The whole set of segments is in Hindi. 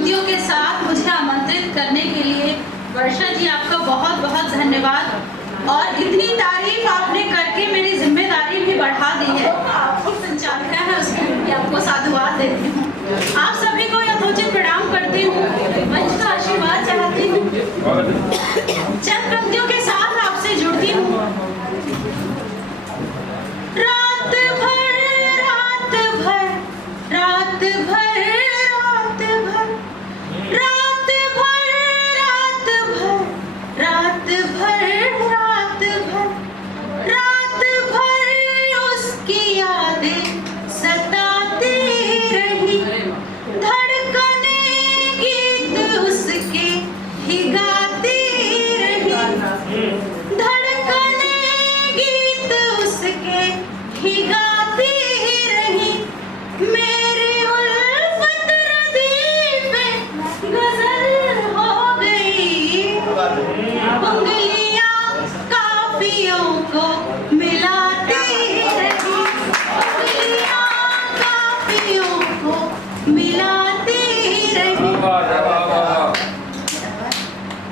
पंक्तियों के साथ मुझे आमंत्रित करने के लिए वर्षा जी आपका बहुत बहुत धन्यवाद। और इतनी तारीफ आपने करके मेरी जिम्मेदारी भी बढ़ा दी है। आपको संचालिका है उसके लिए आपको साधुवाद देती हूँ। आप सभी को यथोचित प्रणाम करती हूँ, मंच का आशीर्वाद चाहती हूँ। चंद पंक्तियों के साथ आपसे जुड़ती हूँ। रात भर रात भर रात भर रात भर रात भर रात भर रात भर रात भर रात भर उसकी यादें सताती रही, धड़कने गीत उसके ही गाती रही, धड़कने गीत उसके ही गाती रही। मेरी उल्फत रदी पे गजल हो गई, उंगलियां काफियों को मिलाती रही, उंगलियां काफियों को मिलाती रही।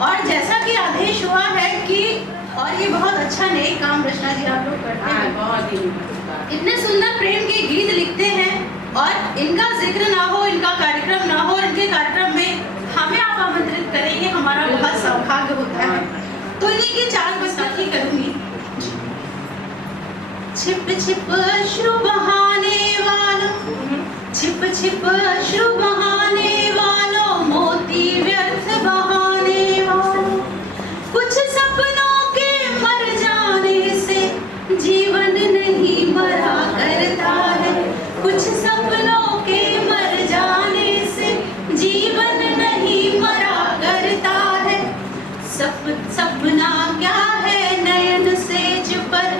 और जैसा कि आदेश हुआ है कि और ये बहुत अच्छा नए काम रचना जी आप लोग करते हैं, बहुत ही इतने सुंदर प्रेम के गीत लिखते हैं और इनका जिक्र ना हो, इनका कार्यक्रम ना हो, इनके कार्यक्रम में हमें आप आमंत्रित करेंगे, हमारा बहुत सौभाग्य होता है। तो इन्हीं की चार बस्ती करूंगी। छिप छिप अश्रु बहाने वालों, छिप छिप अश्रु बहाने वालों, मोती व्यर्थ बहाने वालों, कुछ सपनों के मर जाने से जीवन नहीं मरा करता है, कुछ सपनों के मर जाने से जीवन नहीं मरा करता है। सपना क्या है नयन सेज पर,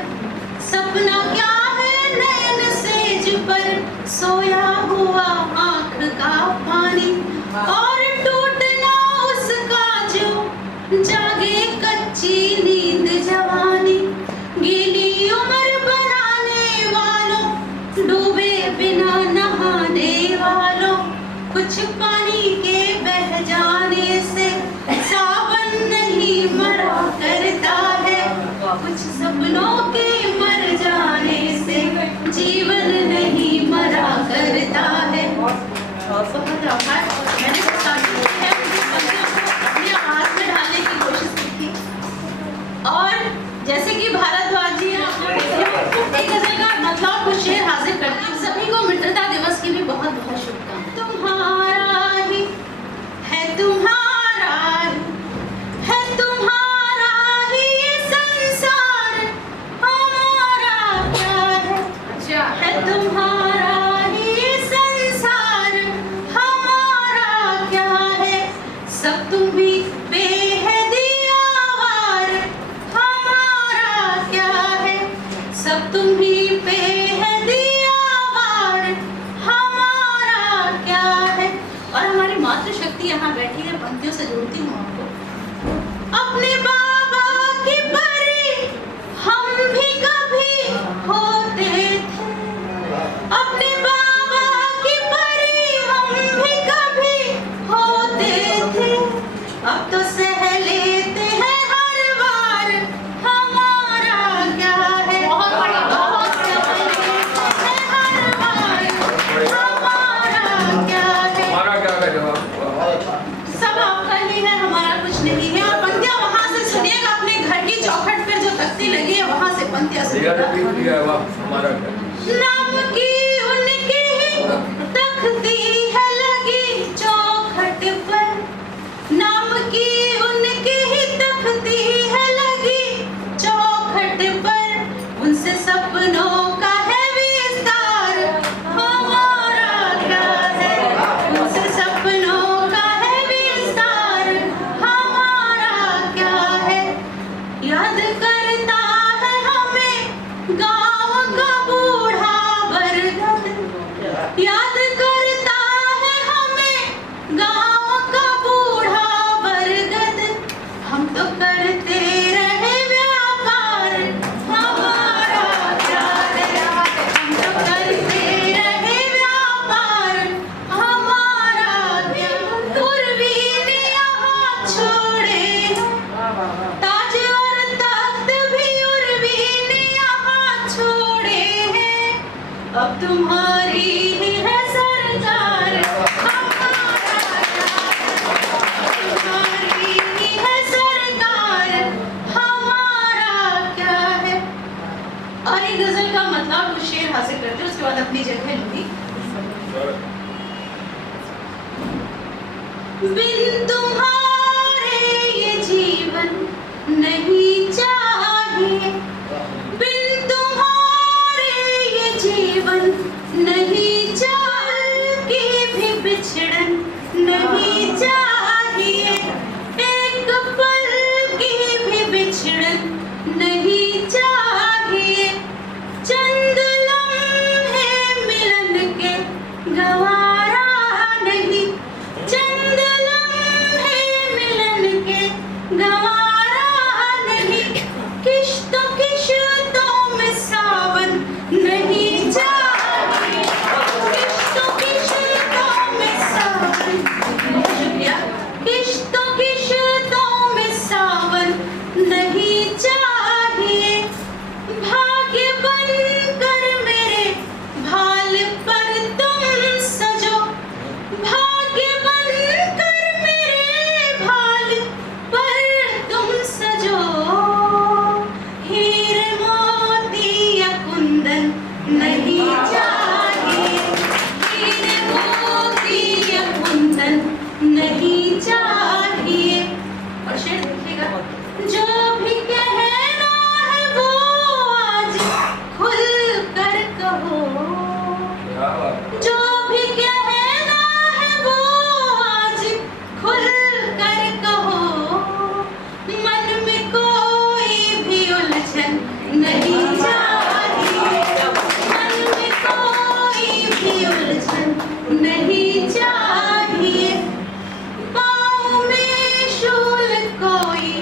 सपना क्या है नयन सेज पर, सोया हुआ आँख का पानी और टूटना उसका जो जागे कच्ची नींद जवानी। गीली उम्र बनाने वालों, डूबे बिना नहाने वालों, कुछ पानी के बह जाने से सावन नहीं मरा करता है, कुछ सपनों के मर जाने से जीवन नहीं मरा करता है। बहुत आभार। मैंने अपनी आवाज में ढालने की कोशिश की थी। और जैसे कि भारद्वाज जी एक गजल का मतलब कुछ शेर हाजिर करती हूँ। सभी को मित्रता दिवस की भी बहुत बहुत शुभकामनाएं। तुम्हारा ही है, तुम्हारा ही है, तुम्हारा ही ये संसार, हमारा क्या है? अच्छा है तुम्हारा ही ये संसार, हमारा क्या है? सब तुम्ही बेहदिया वार, हमारा क्या है? सब तुम्ही बेहदिया वार, हमारा क्या है? और हमारी मातृशक्ति यहाँ बैठी है, पंक्तियों से जोड़ती हूँ आपको। अपने बाबा की परी हम भी कभी होते थे, अपने बाबा की परी हम भी कभी होते थे, अब तो सह लेते हैं हर बार, हमारा क्या है? बहुत बड़ी बहुत सह लेते हैं हर बार, हमारा क्या है? हमारा क्या है जवाब? सब आपका ही है, हमारा कुछ नहीं है। और पंक्तियां वहां से बिन तुम्हारे ये जीवन नहीं चाहिए, बिन तुम्हारे ये जीवन नहीं चाहिए, की भी बिछड़न नहीं चाहिए, एक पल की भी बिछड़न नहीं चाहिए, चंद लम्हे मिलन के गवारा नहीं, चंद लम्हे मिलन के गवारा नहीं, किश्तों किश्तों में सावन नहीं चाहिए, किश्तों किश्तों में सावन, बहुत शुक्रिया, किश्तों किश्तों में सावन नहीं चाहिए, भाग्य बनकर मेरे भाल पर तुम सजो, भाग्य बनकर मेरे भाल पर तुम सजो, हीरे मोती या कुंदन नहीं चाहिए, हीरे मोती या कुंदन नहीं चाहिए। और शेर देखिएगा, जो भी कहना है वो आज खुल कर कहो, जो भी कहना है वो आज खुल कर कहो, मन में कोई भी उलझन नहीं चाहिए, मन में कोई भी उलझन नहीं चाहिए, पाँव में शूल कोई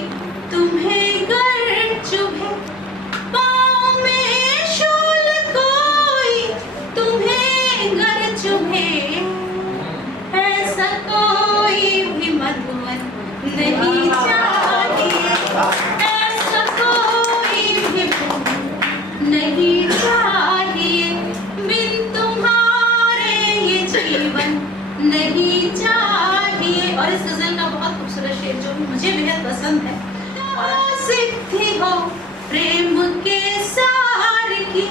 तुम्हें गर चुभे, पाँव में शूल कोई तुम्हें गर चुभे, ऐसा कोई भी मधुवन नहीं चाहिए, ऐसा कोई भी मधुवन नहीं चाहिए, बिन तुम्हारे ये जीवन नहीं चाहिए। और इस गजल का बहुत खूबसूरत शेर जो मुझे बेहद पसंद है, सिद्धि हो प्रेम के सार की,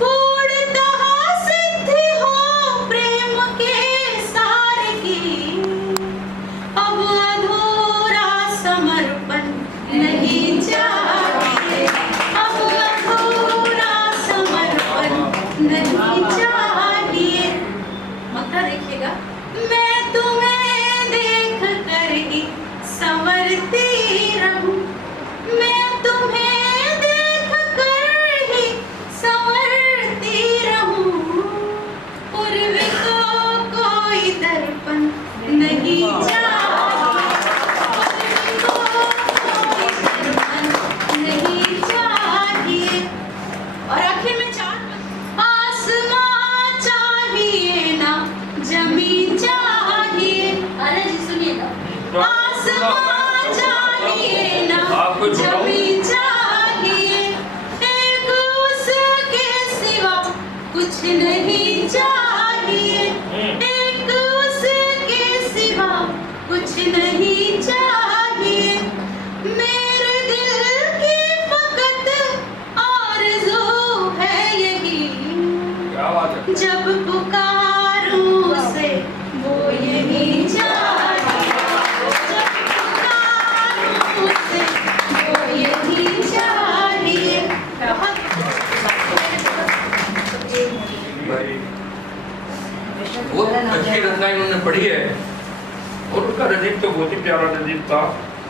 पूर्णतः सिद्धि हो प्रेम के सार की, अब अधूरा समर्पण नहीं चाहिए, अब अधूरा समर्पण नहीं चाहिए। मक्का देखिएगा, मैं तुम्हें देख कर ही संवरती रहूं, मैं तुम्हें देख कर ही संवरती रहूं, पूर्व को कोई दर्पण नहीं चाहिए, पूर्व को कोई दर्पण नहीं चाहिए। और आखिर में चार, आसमां चाहिए ना जमीन चाहिए, अरे जी सुनिएगा, आसमां चाहिए ना जमीन चाहिए, एक उसके सिवा कुछ नहीं चाहिए, एक उसके सिवा कुछ नहीं चाहिए, मेरे दिल की फकत आरज़ू है यही, जब पुकारूं उसे वो यही चाहिए, जब पुकारूं उसे वो यही चाहिए। बहुत अच्छी रचना इन्होंने पढ़ी है और उसका रजीब तो बहुत ही प्यारा रजीब था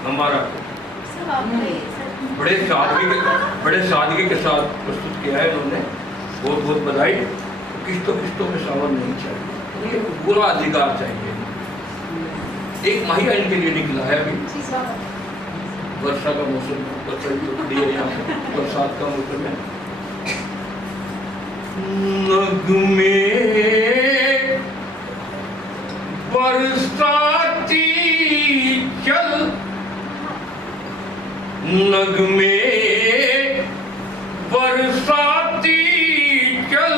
हमारा, बड़े सादगी के साथ प्रस्तुत किया है इन्होंने, बहुत बहुत बधाई। किस्तों में सावन नहीं चाहिए, ये पूरा अधिकार चाहिए। एक महिला इनके लिए निकला है अभी, वर्षा का मौसम, बरसात का मौसम है, नगमे बरसाती चल, नगमे बरसाती चल,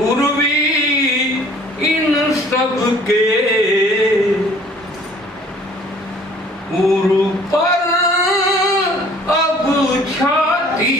उर्वी इन सब के उर पर अब छाती